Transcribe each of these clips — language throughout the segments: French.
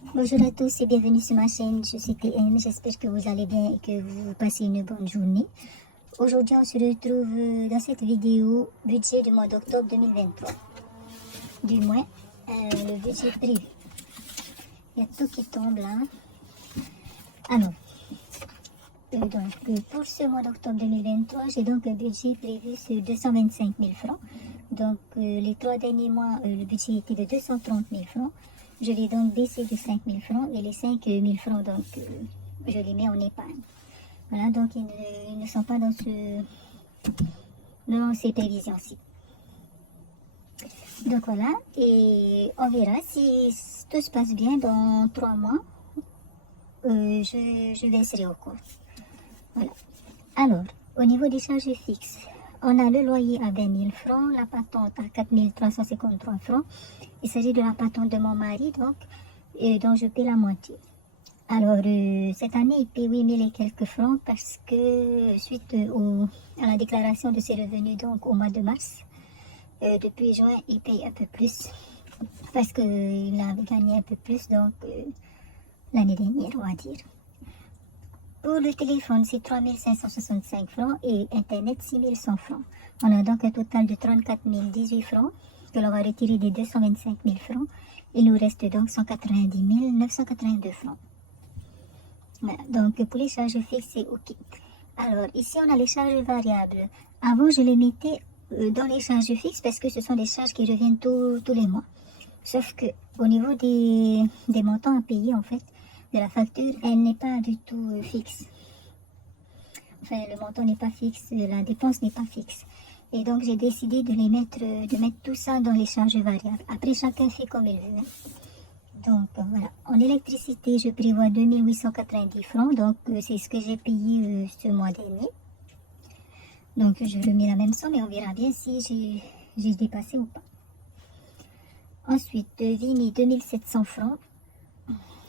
Bonjour à tous et bienvenue sur ma chaîne, je suis TM, j'espère que vous allez bien et que vous passez une bonne journée. Aujourd'hui on se retrouve dans cette vidéo budget du mois d'octobre 2023. Du moins, le budget prévu. Il y a tout qui tombe là. Alors, pour ce mois d'octobre 2023, j'ai donc un budget prévu sur 225 000 francs. Donc les 3 derniers mois, le budget était de 230 000 francs. Je l'ai donc baissé de 5 000 francs et les 5 000 francs, donc je les mets en épargne. Voilà, donc ils ne sont pas dans ces prévisions-ci. Donc voilà, et on verra si tout se passe bien dans 3 mois. Je baisserai au cours. Voilà. Alors, au niveau des charges fixes, on a le loyer à 20 000 francs, la patente à 4 353 francs. Il s'agit de la patente de mon mari, donc, dont je paie la moitié. Alors, cette année, il paie 8 000 et quelques francs parce que, suite à la déclaration de ses revenus, donc au mois de mars, depuis juin, il paye un peu plus parce qu'il avait gagné un peu plus, donc, l'année dernière, on va dire. Pour le téléphone, c'est 3 565 francs et Internet, 6 100 francs. On a donc un total de 34 018 francs que l'on va retirer des 225 000 francs. Il nous reste donc 190 982 francs. Voilà, donc pour les charges fixes, c'est OK. Alors, ici, on a les charges variables. Avant, je les mettais dans les charges fixes parce que ce sont des charges qui reviennent tous les mois. Sauf que au niveau des montants à payer, en fait, de la facture, elle n'est pas du tout fixe. Enfin, le montant n'est pas fixe, la dépense n'est pas fixe. Et donc, j'ai décidé de mettre tout ça dans les charges variables. Après, chacun fait comme il veut. Donc, voilà. En électricité, je prévois 2 890 francs. Donc, c'est ce que j'ai payé ce mois dernier. Donc, je remets la même somme et on verra bien si j'ai dépassé ou pas. Ensuite, Vini, 2700 francs.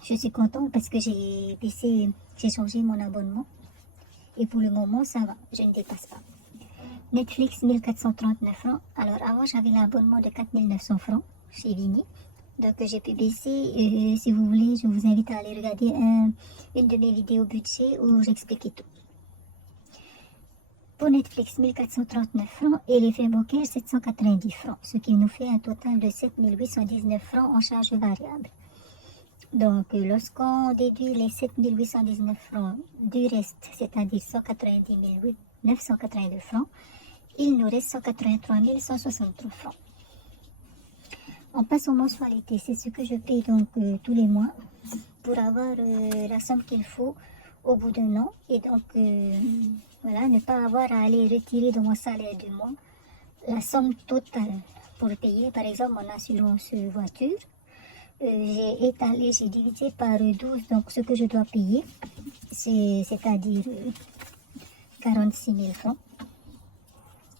Je suis contente parce que j'ai changé mon abonnement. Et pour le moment, ça va, je ne dépasse pas. Netflix, 1439 francs. Alors avant, j'avais l'abonnement de 4900 francs chez Vini. Donc j'ai pu baisser. Si vous voulez, je vous invite à aller regarder une de mes vidéos budget où j'expliquais tout. Pour Netflix, 1439 francs et les frais bancaires, 790 francs. Ce qui nous fait un total de 7819 francs en charge variable. Donc, lorsqu'on déduit les 7 819 francs du reste, c'est-à-dire 190 982 francs, il nous reste 183 163 francs. On passe aux mensualités. C'est ce que je paye donc tous les mois pour avoir la somme qu'il faut au bout d'un an. Et donc, voilà, ne pas avoir à aller retirer de mon salaire du mois la somme totale pour payer, par exemple, mon assurance voiture. J'ai divisé par 12, donc ce que je dois payer, c'est-à-dire 46 000 francs.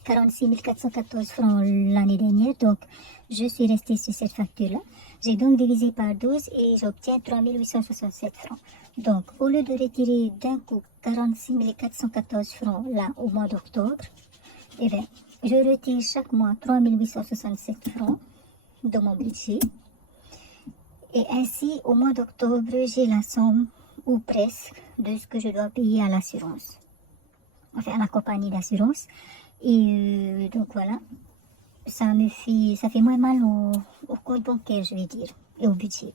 46 414 francs l'année dernière, donc je suis restée sur cette facture-là. J'ai donc divisé par 12 et j'obtiens 3 867 francs. Donc, au lieu de retirer d'un coup 46 414 francs là au mois d'octobre, eh bien, je retire chaque mois 3 867 francs de mon budget. Et ainsi, au mois d'octobre, j'ai la somme, ou presque, de ce que je dois payer à l'assurance. Enfin, à la compagnie d'assurance. Et donc voilà, ça fait moins mal au compte bancaire, je vais dire, et au budget.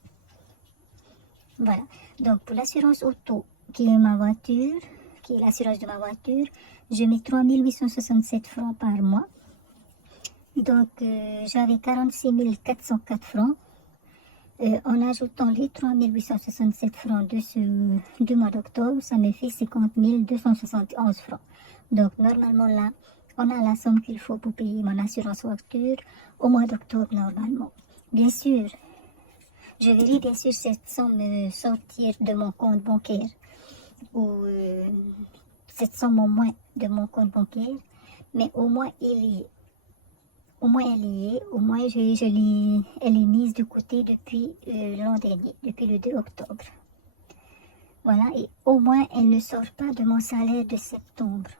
Voilà. Donc pour l'assurance auto, qui est ma voiture, qui est l'assurance de ma voiture, je mets 3 867 francs par mois. Donc j'avais 46 404 francs. En ajoutant les 3 867 francs du mois d'octobre, ça me fait 50 271 francs. Donc, normalement, là, on a la somme qu'il faut pour payer mon assurance voiture au mois d'octobre, normalement. Bien sûr, je verrai bien sûr cette somme sortir de mon compte bancaire ou cette somme au moins de mon compte bancaire, mais au moins elle y est. Au moins elle y est, au moins elle est mise de côté depuis l'an dernier, depuis le 2 octobre. Voilà, et au moins elle ne sort pas de mon salaire de septembre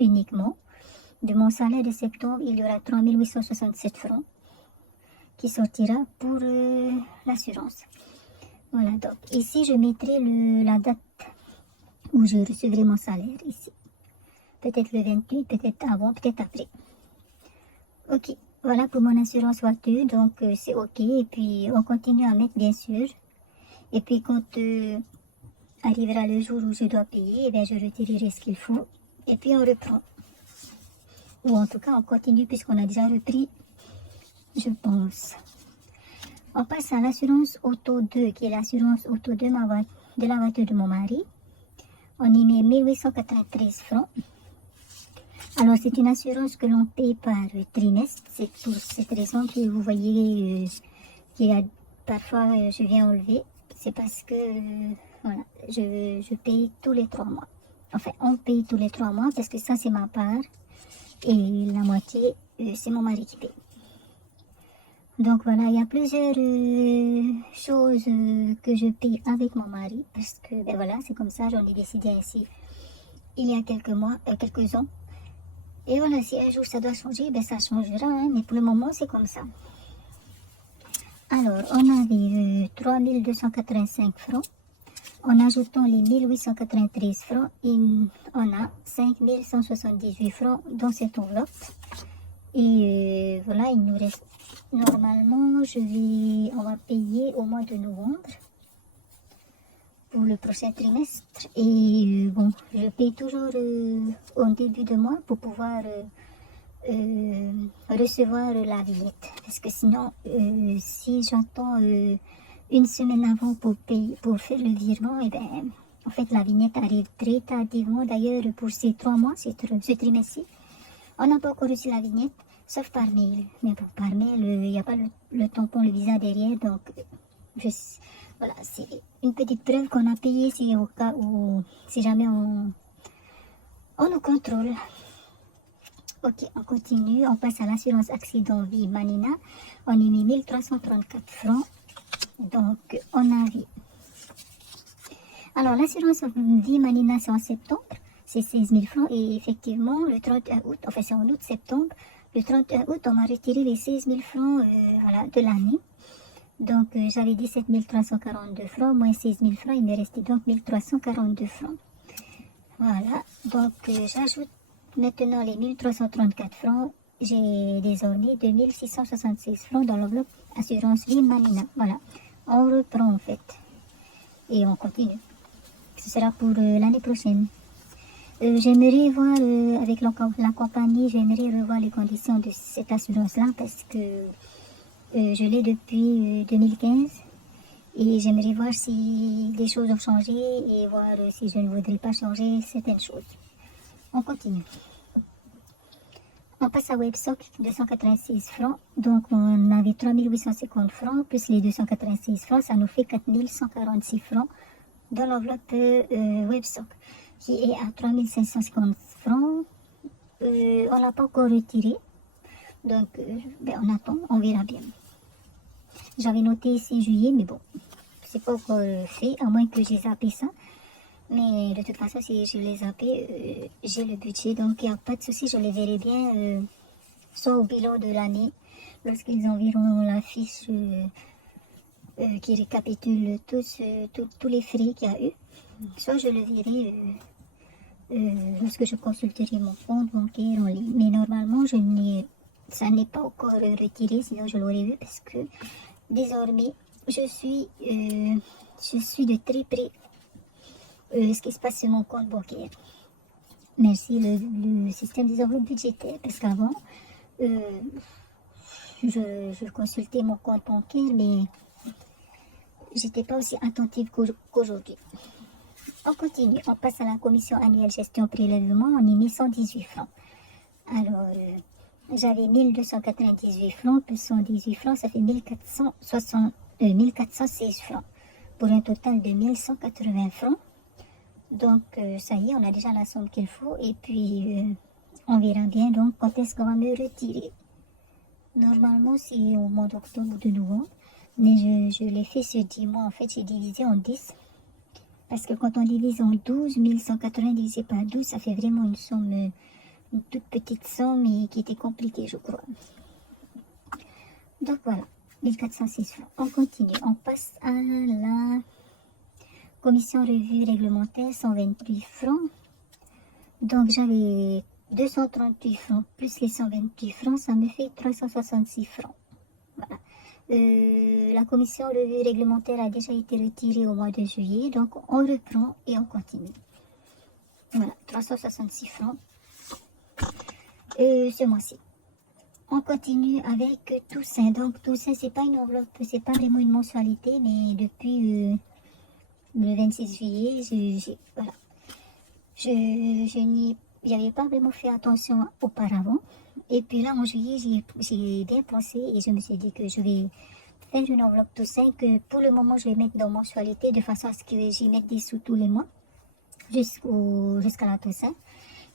uniquement. De mon salaire de septembre, il y aura 3 867 francs qui sortira pour l'assurance. Voilà, donc ici je mettrai la date où je recevrai mon salaire ici. Peut-être le 28, peut-être avant, peut-être après. Ok, voilà pour mon assurance voiture, donc c'est ok. Et puis on continue à mettre bien sûr. Et puis quand arrivera le jour où je dois payer, eh bien, je retirerai ce qu'il faut. Et puis on reprend. Ou en tout cas on continue puisqu'on a déjà repris, je pense. On passe à l'assurance auto 2, qui est l'assurance auto de la voiture de mon mari. On y met 1893 francs. Alors, c'est une assurance que l'on paye par trimestre. C'est pour cette raison que vous voyez qu'il y a parfois, je viens enlever. C'est parce que, voilà, je paye tous les 3 mois. Enfin, on paye tous les 3 mois parce que ça, c'est ma part. Et la moitié, c'est mon mari qui paye. Donc voilà, il y a plusieurs choses que je paye avec mon mari parce que ben voilà, c'est comme ça, j'en ai décidé ainsi il y a quelques ans. Et voilà, si un jour ça doit changer, ben ça changera, hein, mais pour le moment c'est comme ça. Alors, on avait 3285 francs. En ajoutant les 1893 francs, on a 5178 francs dans cette enveloppe. Et voilà, il nous reste, normalement, on va payer au mois de novembre pour le prochain trimestre. Et bon, je paye toujours au début de mois pour pouvoir recevoir la vignette. Parce que sinon, si j'attends une semaine avant pour faire le virement, et ben, en fait, la vignette arrive très tardivement. D'ailleurs, pour ces 3 mois, ce trimestre-ci, on n'a pas encore reçu la vignette. Sauf par mail. Mais bon, par mail, il n'y a pas le tampon, le visa derrière. Donc, voilà, c'est une petite preuve qu'on a payé si au cas où, si jamais on nous contrôle. Ok, on continue. On passe à l'assurance accident vie Manina. On y met 1334 francs. Donc, on a vu. Alors, l'assurance vie Manina, c'est en septembre. C'est 16 000 francs. Et effectivement, le 31 août, enfin, c'est en août-septembre. Le 31 août, on m'a retiré les 16 000 francs voilà, de l'année. Donc, j'avais 17 342 francs, moins 16 000 francs, il me restait donc 1342 francs. Voilà, donc j'ajoute maintenant les 1334 francs. J'ai désormais 2676 francs dans l'enveloppe assurance vie Manina. Voilà, on reprend en fait. Et on continue. Ce sera pour l'année prochaine. J'aimerais voir avec la compagnie, j'aimerais revoir les conditions de cette assurance-là parce que je l'ai depuis 2015 et j'aimerais voir si des choses ont changé et voir si je ne voudrais pas changer certaines choses. On continue. On passe à WebSoc, 286 francs. Donc on avait 3850 francs plus les 286 francs, ça nous fait 4146 francs dans l'enveloppe WebSoc, qui est à 3550 francs. On l'a pas encore retiré. Donc, ben, on attend, on verra bien. J'avais noté 6 juillet, mais bon, c'est pas encore fait, à moins que j'ai zappé ça. Mais de toute façon, si je les zappé, j'ai le budget, donc il n'y a pas de souci, je les verrai bien, soit au bilan de l'année, lorsqu'ils enverront la fiche qui récapitule tous les frais qu'il y a eu. Soit je le verrai lorsque je consulterai mon compte bancaire en ligne. Mais normalement, ça n'est pas encore retiré, sinon je l'aurais vu parce que désormais, je suis de très près ce qui se passe sur mon compte bancaire. Merci le système des enveloppes budgétaires, parce qu'avant, je consultais mon compte bancaire, mais j'étais pas aussi attentive qu'aujourd'hui. On continue, on passe à la commission annuelle gestion prélèvement, on y met 118 francs. Alors, j'avais 1298 francs plus 118 francs, ça fait 1416 francs, pour un total de 1180 francs. Donc, ça y est, on a déjà la somme qu'il faut. Et puis, on verra bien donc quand est-ce qu'on va me retirer. Normalement, c'est au mois d'octobre ou de novembre. Mais je l'ai fait sur 10 mois. En fait, j'ai divisé en 10. Parce que quand on divise en 12, 1180 divisé par 12, ça fait vraiment une somme, une toute petite somme et qui était compliquée, je crois. Donc, voilà, 1406 francs. On continue. On passe à la commission revue réglementaire 128 francs. Donc j'avais 238 francs plus les 128 francs, ça me fait 366 francs. Voilà. La commission revue réglementaire a déjà été retirée au mois de juillet, donc on reprend et on continue. Voilà, 366 francs ce mois-ci. On continue avec Toussaint. Donc Toussaint, c'est pas une enveloppe, c'est pas vraiment une mensualité, mais depuis le 26 juillet, voilà. J'avais pas vraiment fait attention auparavant. Et puis là, en juillet, j'ai bien pensé et je me suis dit que je vais faire une enveloppe Toussaint que pour le moment, je vais mettre dans mensualité de façon à ce que j'y mette des sous tous les mois jusqu'à la Toussaint.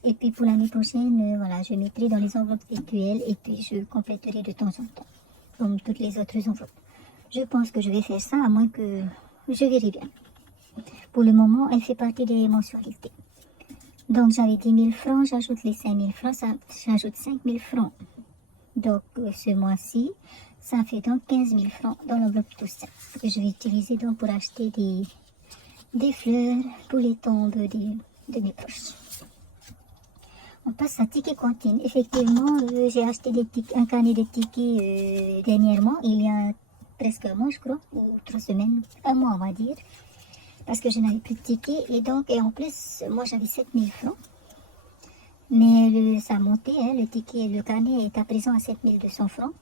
Et puis pour l'année prochaine, voilà, je mettrai dans les enveloppes virtuelles et puis je compléterai de temps en temps, comme toutes les autres enveloppes. Je pense que je vais faire ça, à moins que je verrai bien. Pour le moment, elle fait partie des mensualités. Donc j'avais 10 000 francs, j'ajoute les 5 000 francs, j'ajoute 5 000 francs. Donc ce mois-ci, ça fait donc 15 000 francs dans l'enveloppe Toussaint que je vais utiliser donc pour acheter des fleurs pour les tombes de mes proches. On passe à ticket cantine. Effectivement, j'ai acheté un carnet de tickets dernièrement, il y a presque un mois je crois, ou 3 semaines, un mois on va dire. Parce que je n'avais plus de tickets et en plus, moi j'avais 7 000 francs. Mais ça a monté, hein, le carnet est à présent à 7 200 francs.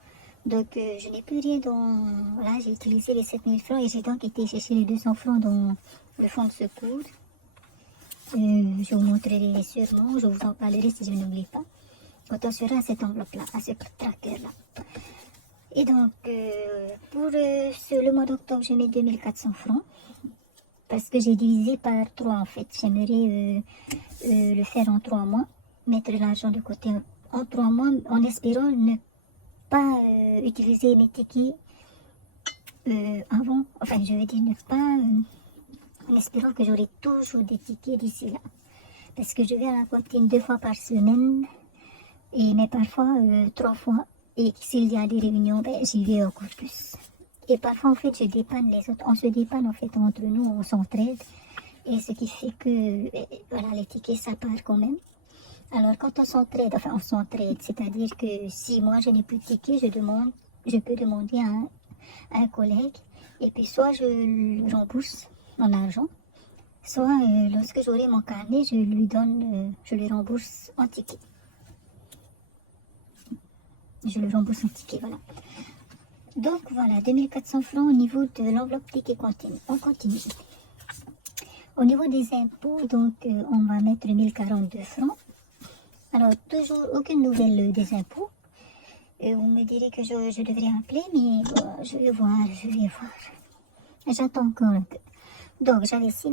Donc je n'ai plus rien dans... Voilà, j'ai utilisé les 7 000 francs et j'ai donc été chercher les 200 francs dans le fonds de secours. Je vous montrerai sûrement, je vous en parlerai si je n'oublie pas. Quand on sera à cette enveloppe-là, à ce tracker-là. Et donc, pour le mois d'octobre, je mets 2400 francs. Parce que j'ai divisé par 3 en fait. J'aimerais le faire en 3 mois. Mettre l'argent de côté en 3 mois en espérant ne pas utiliser mes tickets avant. Enfin, je veux dire ne pas... en espérant que j'aurai toujours des tickets d'ici là. Parce que je vais à la cantine 2 fois par semaine. Mais parfois 3 fois. Et s'il y a des réunions, ben, j'y vais encore plus. Et parfois, en fait, je dépanne les autres. On se dépanne, en fait, entre nous, on s'entraide. Et ce qui fait que, voilà, les tickets, ça part quand même. Alors, quand on s'entraide, c'est-à-dire que si moi, je n'ai plus de tickets, je peux demander à un collègue. Et puis, soit je le rembourse en argent, soit, lorsque j'aurai mon carnet, je le rembourse en ticket. Je le rembourse en ticket, voilà. Donc voilà, 2400 francs au niveau de l'enveloppe ticket cantine. On continue. Au niveau des impôts, donc on va mettre 1042 francs. Alors toujours aucune nouvelle des impôts. Vous me direz que je devrais appeler, mais je vais voir. J'attends encore un peu. Donc j'avais 16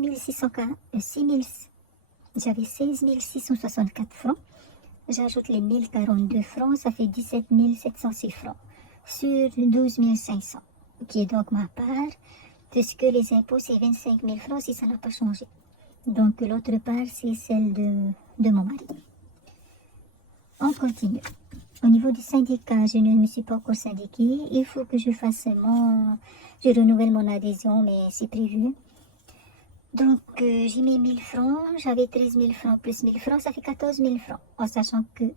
664 francs. J'ajoute les 1042 francs, ça fait 17 706 francs. Sur 12 500, qui est donc ma part, puisque les impôts c'est 25 000 francs si ça n'a pas changé. Donc l'autre part c'est celle de mon mari. On continue. Au niveau du syndicat, je ne me suis pas encore syndiquée. Il faut que je je renouvelle mon adhésion, mais c'est prévu. Donc j'ai mis 1000 francs, j'avais 13 000 francs plus 1000 francs, ça fait 14 000 francs. En sachant que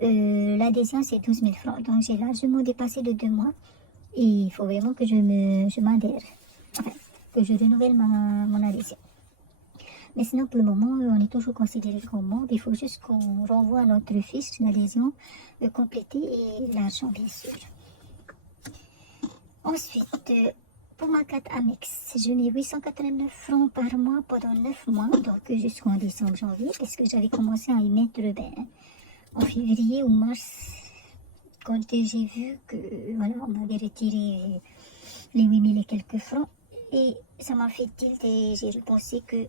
l'adhésion c'est 12 000 francs, donc j'ai largement dépassé de 2 mois et il faut vraiment que je m'adhère, enfin que je renouvelle mon adhésion. Mais sinon pour le moment on est toujours considéré comme membre, il faut juste qu'on renvoie notre fiche d'adhésion complétée et l'argent bien sûr. Ensuite, pour ma carte Amex, je mets 889 francs par mois pendant 9 mois, donc jusqu'en décembre, janvier, parce que j'avais commencé à y mettre en février ou mars, quand j'ai vu que voilà, on m'avait retiré les 8000 et quelques francs, et ça m'a fait tilt et j'ai repensé que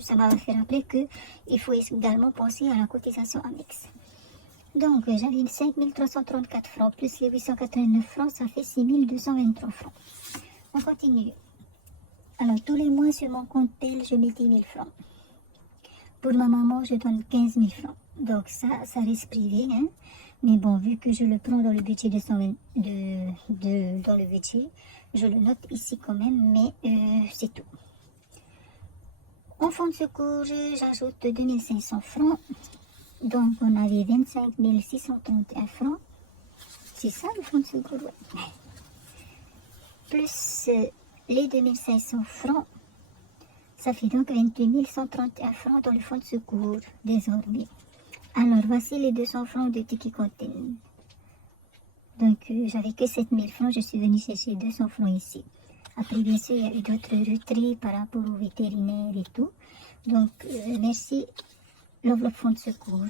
ça m'a fait rappeler qu'il faut également penser à la cotisation Amex. Donc j'avais 5334 francs plus les 889 francs, ça fait 6223 francs. On continue. Alors tous les mois sur mon compte tel, je mets 10 000 francs. Pour ma maman, je donne 15 000 francs. Donc ça reste privé, hein. Mais bon, vu que je le prends dans le budget dans le budget, je le note ici quand même, mais c'est tout. En fonds de secours, j'ajoute 2500 francs. Donc, on avait 25 631 francs. C'est ça le fonds de secours, ouais. Plus les 2500 francs, ça fait donc 28 131 francs dans le fonds de secours, désormais. Alors, voici les 200 francs de ticket container. Donc, j'avais que 7000 francs, je suis venue chercher 200 francs ici. Après, bien sûr, il y a eu d'autres retraits par rapport au vétérinaire et tout. Donc, merci l'enveloppe fonds de secours.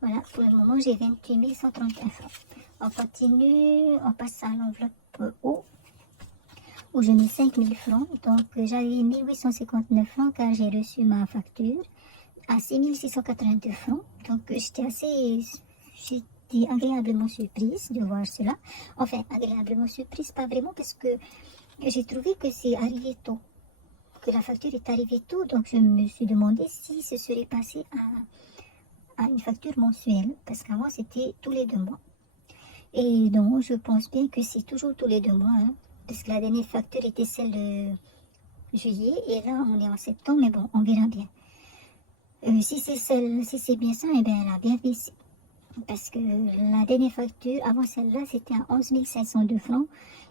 Voilà, pour le moment, j'ai 28 131 francs. On continue, on passe à l'enveloppe haut, où je mets 5000 francs. Donc, j'avais 1859 francs car j'ai reçu ma facture à 6682 francs. Donc, j'étais agréablement surprise de voir cela. Enfin, agréablement surprise, pas vraiment, parce que j'ai trouvé que c'est arrivé tôt, que la facture est arrivée tôt. Donc, je me suis demandé si ce serait passé à une facture mensuelle, parce qu'avant, c'était tous les 2 mois. Et donc, je pense bien que c'est toujours tous les 2 mois, hein, parce que la dernière facture était celle de juillet, et là, on est en septembre, mais bon, on verra bien. Si c'est bien ça, eh bien, elle a bien fait ici. Parce que la dernière facture, avant celle-là, c'était à 11 502 francs.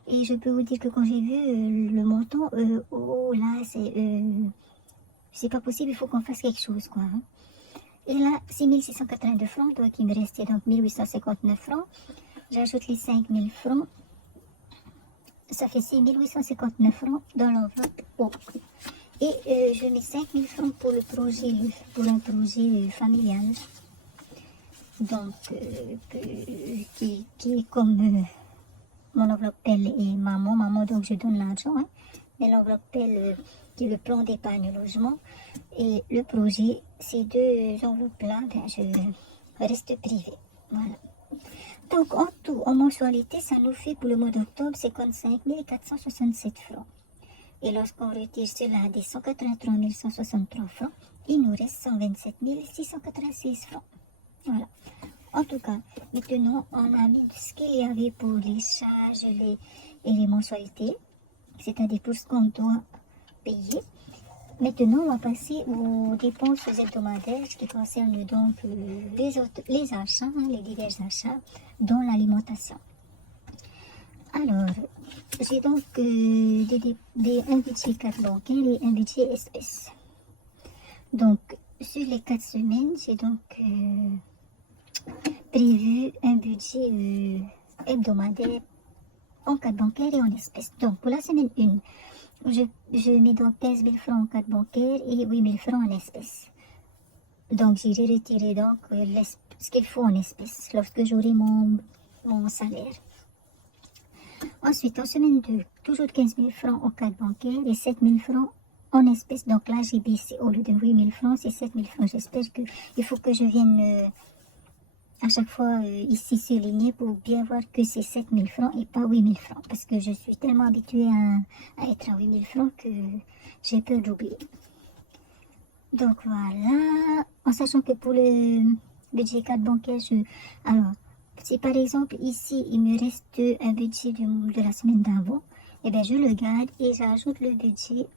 Et je peux vous dire que quand j'ai vu le montant, oh là, c'est pas possible, il faut qu'on fasse quelque chose, quoi. Hein. Et là, 6682 francs, donc il me restait donc 1859 francs. J'ajoute les 5000 francs. Ça fait 6859 francs dans l'enveloppe haut. Et je mets 5000 francs pour un projet familial. Donc, qui est comme mon enveloppe elle et maman, donc je donne l'argent. Hein. Mais l'enveloppe elle, qui est le plan d'épargne logement. Et le projet, ces deux enveloppes-là, ben, je reste privée. Voilà. Donc, en tout, en mensualité, ça nous fait pour le mois d'octobre 55 467 francs. Et lorsqu'on retire cela des 183 163 francs, il nous reste 127 696 francs. Voilà. En tout cas, maintenant, on a mis ce qu'il y avait pour les charges et les mensualités, c'est-à-dire pour ce qu'on doit payer. Maintenant, on va passer aux dépenses hebdomadaires qui concernent donc les achats, les divers achats, dont l'alimentation. Alors, j'ai donc un budget carte bancaire et un budget espèce. Donc, sur les 4 semaines, j'ai donc prévu un budget hebdomadaire en carte bancaire et en espèces. Donc, pour la semaine 1, je mets donc 15 000 francs en carte bancaire et 8 000 francs en espèces. Donc, j'irai retirer donc ce qu'il faut en espèces lorsque j'aurai mon salaire. Ensuite, en semaine 2, toujours 15 000 francs en carte bancaire et 7 000 francs en espèces. Donc là, j'ai baissé au lieu de 8 000 francs, c'est 7 000 francs. J'espère qu'il faut que je vienne à chaque fois ici souligner pour bien voir que c'est 7 000 francs et pas 8 000 francs. Parce que je suis tellement habituée à être à 8 000 francs que j'ai peur d'oublier. Donc voilà, en sachant que pour le budget carte bancaire, alors, si par exemple ici il me reste un budget de la semaine d'avant, eh bien je le garde et j'ajoute le budget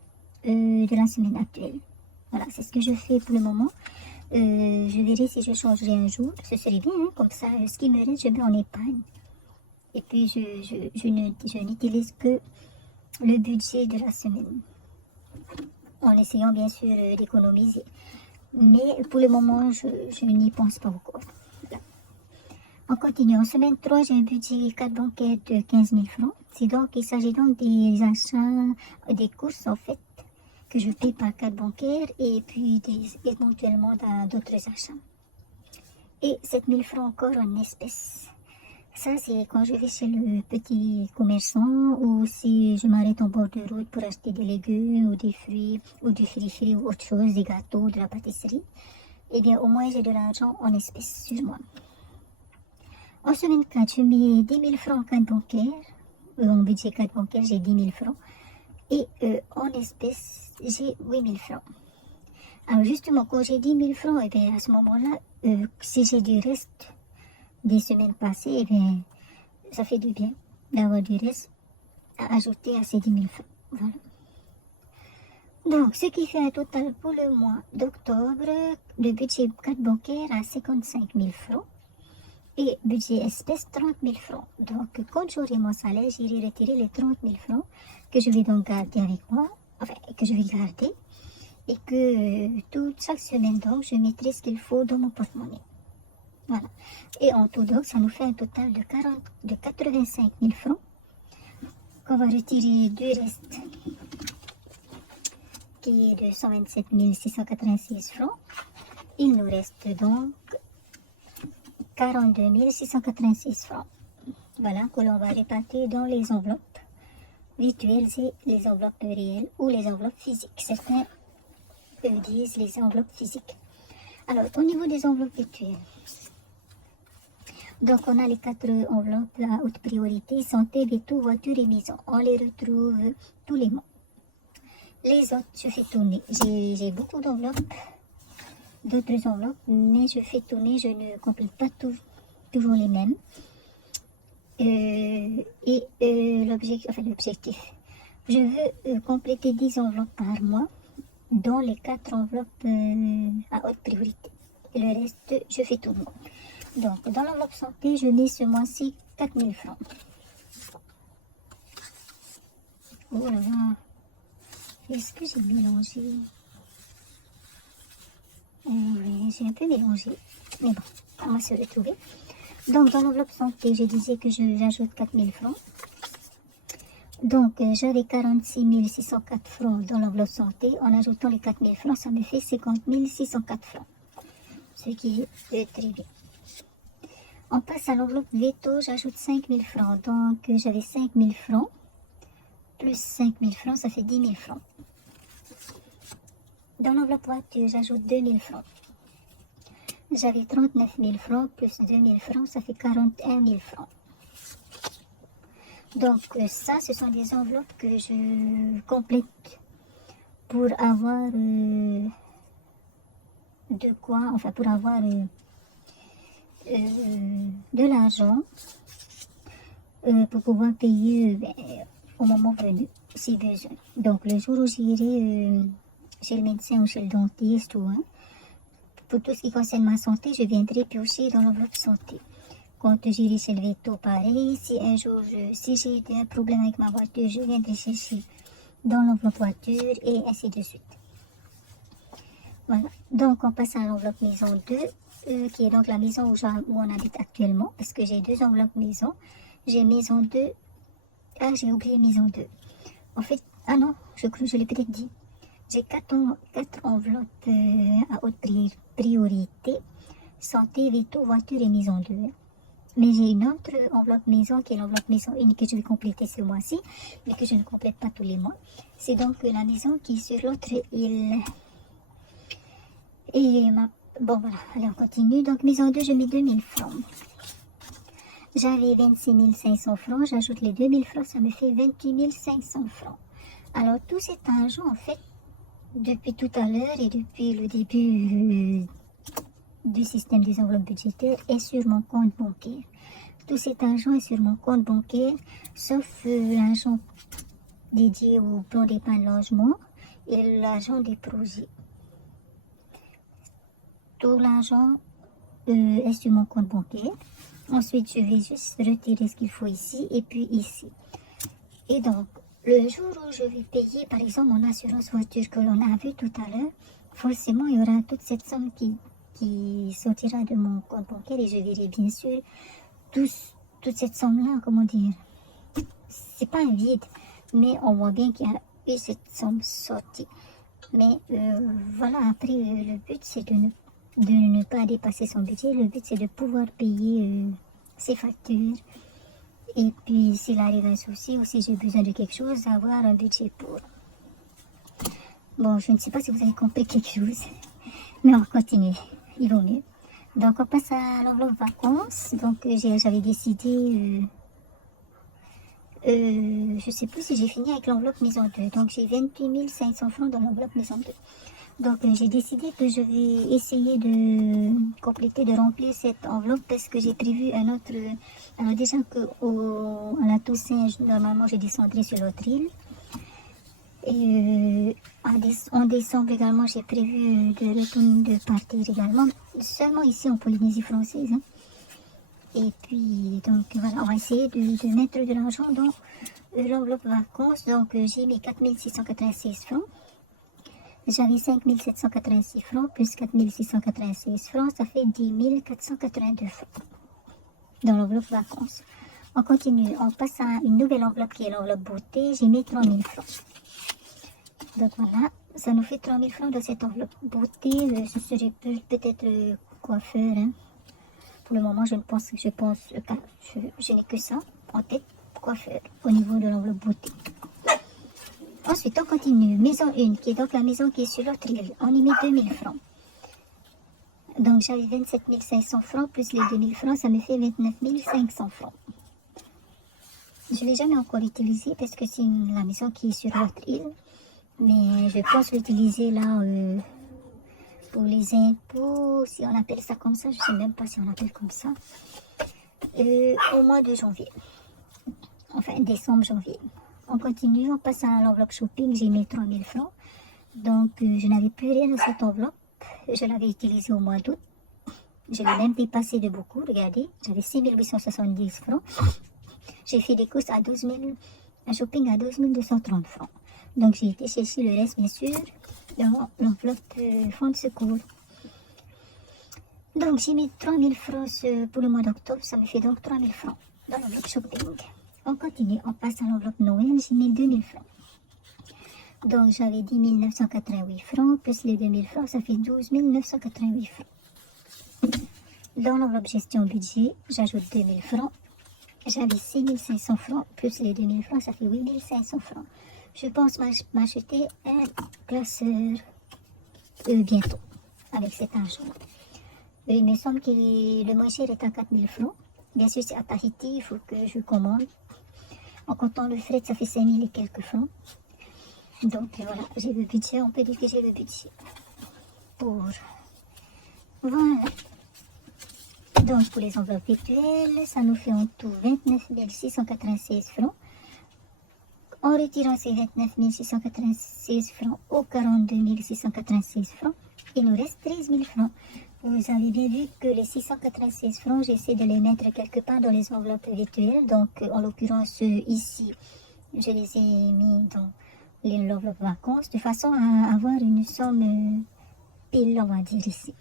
de la semaine actuelle. Voilà, c'est ce que je fais pour le moment. Je verrai si je changerai un jour, ce serait bien, hein, comme ça ce qui me reste je mets en épargne. Et puis je n'utilise que le budget de la semaine, en essayant bien sûr d'économiser. Mais pour le moment, je n'y pense pas encore. Voilà. On continue. En semaine 3, j'ai un budget carte bancaire de 15 000 francs. Il s'agit donc des achats, des courses en fait, que je paie par carte bancaire et puis éventuellement d'autres achats. Et 7 000 francs encore en espèces. Ça, c'est quand je vais chez le petit commerçant ou si je m'arrête en bord de route pour acheter des légumes ou des fruits ou du free ou autre chose, des gâteaux, de la pâtisserie. Eh bien, au moins, j'ai de l'argent en espèces sur moi. En semaine 4, je mets 10 000 francs en carte bancaire. En budget carte bancaire, j'ai 10 000 francs. Et en espèces, j'ai 8 000 francs. Alors justement, quand j'ai 10 000 francs, eh bien, à ce moment-là, si j'ai du reste des semaines passées, eh bien, ça fait du bien d'avoir du reste à ajouter à ces 10 000 francs. Voilà. Donc, ce qui fait un total pour le mois d'octobre, le budget carte bancaire à 55 000 francs et budget espèce 30 000 francs. Donc, quand j'aurai mon salaire, j'irai retirer les 30 000 francs que je vais donc garder avec moi, enfin, que je vais garder, et que chaque semaine, donc, je mettrai ce qu'il faut dans mon porte-monnaie. Voilà. Et en tout, donc, ça nous fait un total de 85 000 francs qu'on va retirer du reste, qui est de 127 686 francs. Il nous reste donc 42 686 francs. Voilà, que l'on va répartir dans les enveloppes virtuelles et les enveloppes réelles ou les enveloppes physiques. Certains disent les enveloppes physiques. Alors, au niveau des enveloppes virtuelles, donc on a les 4 enveloppes à haute priorité, santé, véto, voiture et maison. On les retrouve tous les mois. Les autres, je fais tourner. J'ai beaucoup d'enveloppes, d'autres enveloppes, mais je fais tourner, je ne complète pas toujours les mêmes. L'objectif, je veux compléter 10 enveloppes par mois dans les 4 enveloppes à haute priorité. Et le reste, je fais tourner. Donc, dans l'enveloppe santé, je mets ce mois-ci 4 000 francs. Oh là là, est-ce que j'ai mélangé? Oui, j'ai un peu mélangé, mais bon, on va se retrouver. Donc, dans l'enveloppe santé, je disais que j'ajoute 4 000 francs. Donc, j'avais 46 604 francs dans l'enveloppe santé. En ajoutant les 4 000 francs, ça me fait 50 604 francs. Ce qui est très bien. On passe à l'enveloppe veto, j'ajoute 5 000 francs. Donc, j'avais 5 000 francs. Plus 5 000 francs, ça fait 10 000 francs. Dans l'enveloppe voiture, j'ajoute 2 000 francs. J'avais 39 000 francs plus 2 000 francs, ça fait 41 000 francs. Donc ça, ce sont des enveloppes que je complète pour avoir de quoi, enfin pour avoir de l'argent pour pouvoir payer au moment venu, si besoin. Donc le jour où j'irai chez le médecin ou chez le dentiste ou pour tout ce qui concerne ma santé, je viendrai piocher dans l'enveloppe santé. Quand j'irai chez le veto, pareil. Si un jour, si j'ai un problème avec ma voiture, je viendrai chercher dans l'enveloppe voiture et ainsi de suite. Voilà. Donc, on passe à l'enveloppe maison 2, qui est donc la maison où on habite actuellement, parce que j'ai 2 enveloppes maison. J'ai maison 2. Ah, j'ai oublié maison 2. En fait, ah non, je crois que je l'ai peut-être dit. J'ai 4 enveloppes à haute priorité, santé, veto, voiture et maison 2. Mais j'ai une autre enveloppe maison qui est l'enveloppe maison 1 que je vais compléter ce mois-ci, mais que je ne complète pas tous les mois. C'est donc la maison qui est sur l'autre île. Et bon voilà, allez on continue. Donc maison 2, je mets 2 000 francs. J'avais 26 500 francs, j'ajoute les 2 000 francs, ça me fait 28 500 francs. Alors tout cet argent en fait, depuis tout à l'heure et depuis le début du système des enveloppes budgétaires est sur mon compte bancaire. Tout cet argent est sur mon compte bancaire, sauf l'argent dédié au plan d'épargne logement et l'argent des projets. Tout l'argent est sur mon compte bancaire. Ensuite, je vais juste retirer ce qu'il faut ici et puis ici. Et donc, le jour où je vais payer, par exemple, mon assurance voiture que l'on a vu tout à l'heure, forcément, il y aura toute cette somme qui sortira de mon compte bancaire et je verrai bien sûr toute cette somme-là, comment dire, c'est pas un vide, mais on voit bien qu'il y a eu cette somme sortie. Mais voilà, après, le but, c'est de ne pas dépasser son budget. Le but, c'est de pouvoir payer ses factures. Et puis, s'il arrive un souci ou si j'ai besoin de quelque chose, avoir un budget pour. Bon, je ne sais pas si vous avez compris quelque chose, mais on va continuer. Il vaut mieux. Donc, on passe à l'enveloppe vacances. Donc, j'avais décidé... je ne sais plus si j'ai fini avec l'enveloppe maison 2. Donc, j'ai 28 500 francs dans l'enveloppe maison 2. Donc, j'ai décidé que je vais essayer de compléter, de remplir cette enveloppe parce que j'ai prévu un autre... Alors, déjà qu'à la Toussaint, normalement, je descendrai sur l'autre île. Et en décembre également, j'ai prévu de partir également, seulement ici en Polynésie française. Hein. Et puis, donc voilà, on va essayer de mettre de l'argent dans l'enveloppe vacances. Donc, j'ai mis 4696 francs. J'avais 5786 francs plus 4696 francs, ça fait 10 482 francs dans l'enveloppe vacances. On continue, on passe à une nouvelle enveloppe qui est l'enveloppe beauté. J'ai mis 3000 francs. Donc voilà, ça nous fait 3000 francs dans cette enveloppe beauté. Ce serait peut-être coiffeur. Hein. Pour le moment, je n'ai que ça en tête, coiffeur, au niveau de l'enveloppe beauté. Ensuite, on continue. Maison 1, qui est donc la maison qui est sur l'autre île. On y met 2000 francs. Donc, j'avais 27 500 francs, plus les 2000 francs, ça me fait 29 500 francs. Je ne l'ai jamais encore utilisé parce que c'est la maison qui est sur l'autre île. Mais je pense l'utiliser là pour les impôts, si on appelle ça comme ça. Je ne sais même pas si on appelle comme ça. Au mois de janvier. Enfin, décembre, janvier. On continue, on passe à l'enveloppe shopping, j'ai mis 3000 francs. Donc, je n'avais plus rien dans cette enveloppe. Je l'avais utilisée au mois d'août. Je l'ai même dépassé de beaucoup, regardez. J'avais 6870 francs. J'ai fait des courses à 12 000, un shopping à 12 230 francs. Donc, j'ai été chercher le reste, bien sûr, dans l'enveloppe fonds de secours. Donc, j'ai mis 3000 francs pour le mois d'octobre. Ça me fait donc 3000 francs dans l'enveloppe shopping. On continue, on passe à l'enveloppe Noël, j'ai mis 2000 francs. Donc j'avais 10 988 francs, plus les 2000 francs, ça fait 12 988 francs. Dans l'enveloppe gestion budget, j'ajoute 2000 francs. J'avais 6500 francs, plus les 2000 francs, ça fait 8500 francs. Je pense m'acheter un classeur bientôt, avec cet argent. Il me semble que le moins cher est à 4000 francs. Bien sûr, c'est à Tahiti, il faut que je commande. En comptant le fret, ça fait 5000 et quelques francs. Donc voilà, j'ai le budget, on peut dire que j'ai le budget. Voilà. Donc pour les enveloppes virtuelles, ça nous fait en tout 29 696 francs. En retirant ces 29 696 francs aux 42 696 francs, il nous reste 13 000 francs. Vous avez bien vu que les 696 francs, j'essaie de les mettre quelque part dans les enveloppes virtuelles. Donc, en l'occurrence, ici, je les ai mis dans l'enveloppe vacances, de façon à avoir une somme pile, on va dire ici.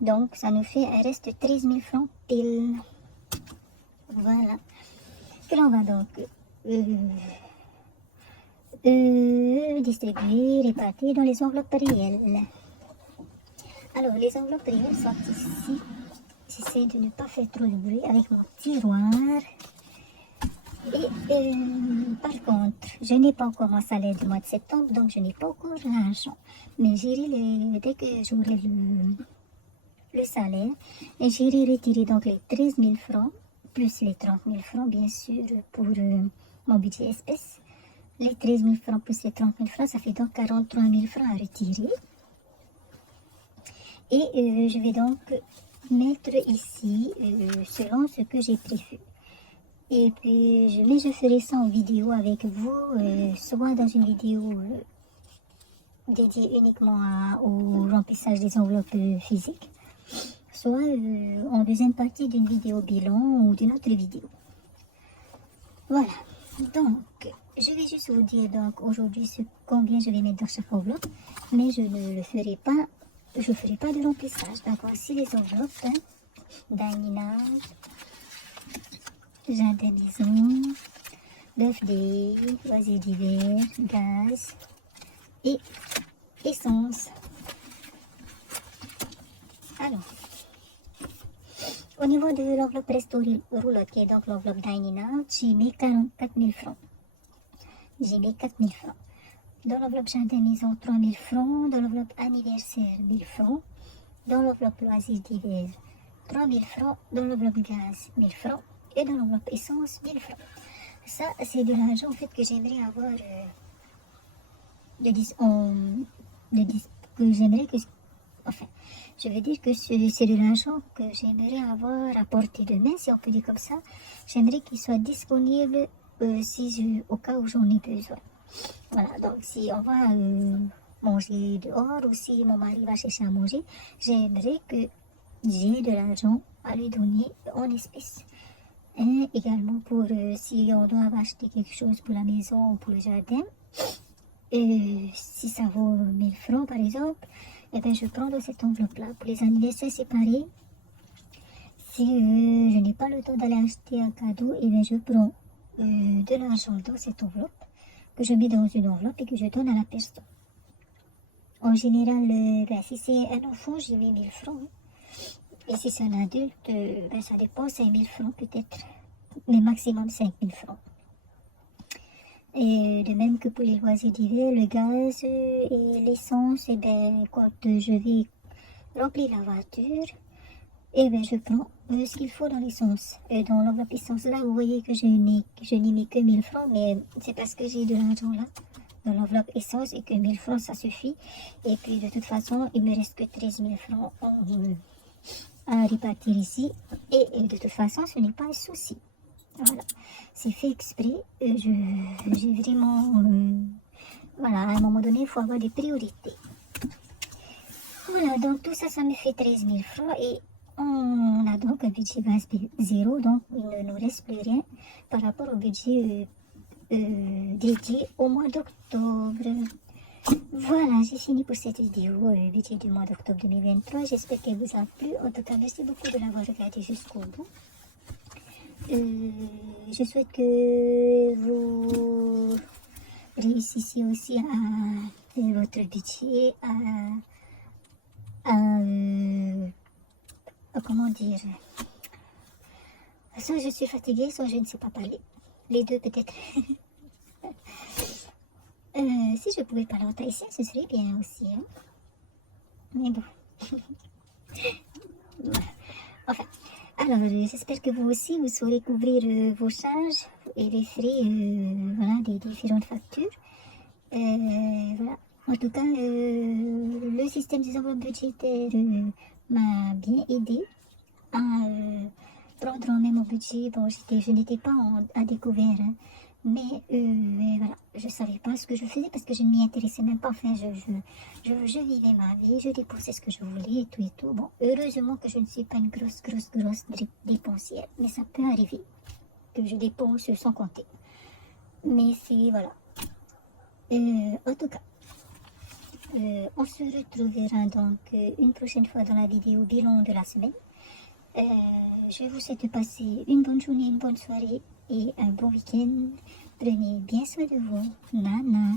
Donc, ça nous fait un reste de 13 000 francs pile. Voilà. Que l'on va donc distribuer, répartir dans les enveloppes réelles. Alors, les enveloppes réelles sont ici. J'essaie de ne pas faire trop de bruit avec mon tiroir. Et par contre, je n'ai pas encore mon salaire du mois de septembre, donc je n'ai pas encore l'argent. Mais dès que j'aurai le salaire, et j'irai retirer donc les 13 000 francs, plus les 30 000 francs, bien sûr, pour mon budget espèce. Les 13 000 francs plus les 30 000 francs, ça fait donc 43 000 francs à retirer. Et je vais donc mettre ici selon ce que j'ai prévu. Et puis, je ferai ça en vidéo avec vous, soit dans une vidéo dédiée uniquement au remplissage des enveloppes physiques, soit en deuxième partie d'une vidéo bilan ou d'une autre vidéo. Voilà, donc je vais juste vous dire donc aujourd'hui combien je vais mettre dans chaque enveloppe, mais je ne le ferai pas. Je ne ferai pas de remplissage. Donc voici les enveloppes. Hein. Daninage, jardin maison, bœuf des, loisirs d'hiver, gaz et essence. Alors, au niveau de l'enveloppe resto roulotte, qui est donc l'enveloppe Daninage, j'ai mis 44 000 francs. J'ai mis 4 000 francs. Dans l'enveloppe jardin maison, 3 000 francs. Dans l'enveloppe anniversaire, 1 000 francs. Dans l'enveloppe loisirs d'hiver, 3 000 francs. Dans l'enveloppe gaz, 1 000 francs. Et dans l'enveloppe essence, 1 000 francs. Ça, c'est de l'argent en fait que j'aimerais avoir. Enfin, je veux dire que c'est de l'argent que j'aimerais avoir à portée de main, si on peut dire comme ça. J'aimerais qu'il soit disponible au cas où j'en ai besoin. Voilà, donc si on va manger dehors ou si mon mari va chercher à manger, j'aimerais que j'ai de l'argent à lui donner en espèces. Et également pour si on doit acheter quelque chose pour la maison ou pour le jardin, si ça vaut 1000 francs par exemple, eh bien je prends dans cette enveloppe-là. Pour les anniversaires, c'est pareil. Si je n'ai pas le temps d'aller acheter un cadeau, eh bien je prends de l'argent dans cette enveloppe, que je mets dans une enveloppe et que je donne à la personne. En général, ben, si c'est un enfant, j'ai mis 1000 francs. Et si c'est un adulte, ben, ça dépend, 5000 francs peut-être, mais maximum 5000 francs. Et de même que pour les loisirs d'hiver, le gaz et l'essence, et ben, quand je vais remplir la voiture, et ben, je prends ce qu'il faut dans l'essence. Et dans l'enveloppe essence là, vous voyez que je n'ai mis que 1000 francs, mais c'est parce que j'ai de l'argent là, dans l'enveloppe essence, et que 1000 francs, ça suffit. Et puis de toute façon, il me reste que 13 000 francs à répartir ici. Et de toute façon, ce n'est pas un souci. Voilà, c'est fait exprès. J'ai vraiment... voilà, à un moment donné, il faut avoir des priorités. Voilà, donc tout ça, ça me fait 13 000 francs. Et on a donc un budget base zéro. Donc il ne nous reste plus rien par rapport au budget dédié au mois d'octobre. Voilà, j'ai fini pour cette vidéo, budget du mois d'octobre 2023. J'espère qu'elle vous a plu. En tout cas, merci beaucoup de l'avoir regardé jusqu'au bout. Je souhaite que vous réussissiez aussi à faire votre budget, comment dire, soit je suis fatiguée, soit je ne sais pas parler. Les deux peut-être. Si je pouvais parler en tahitien, ce serait bien aussi. Hein? Mais bon. Enfin, alors j'espère que vous aussi, vous saurez couvrir vos charges et les frais voilà, des différentes factures. Voilà. En tout cas, le système des enveloppes budgétaires m'a bien aidé à prendre en main mon budget. Bon, je n'étais pas à découvert, hein, mais voilà, je ne savais pas ce que je faisais parce que je ne m'y intéressais même pas. Enfin, je vivais ma vie, je dépensais ce que je voulais et tout et tout. Bon, heureusement que je ne suis pas une grosse dépensière, mais ça peut arriver que je dépense sans compter. Mais c'est, voilà. En tout cas, on se retrouvera donc une prochaine fois dans la vidéo bilan de la semaine. Je vous souhaite de passer une bonne journée, une bonne soirée et un bon week-end. Prenez bien soin de vous. Nana.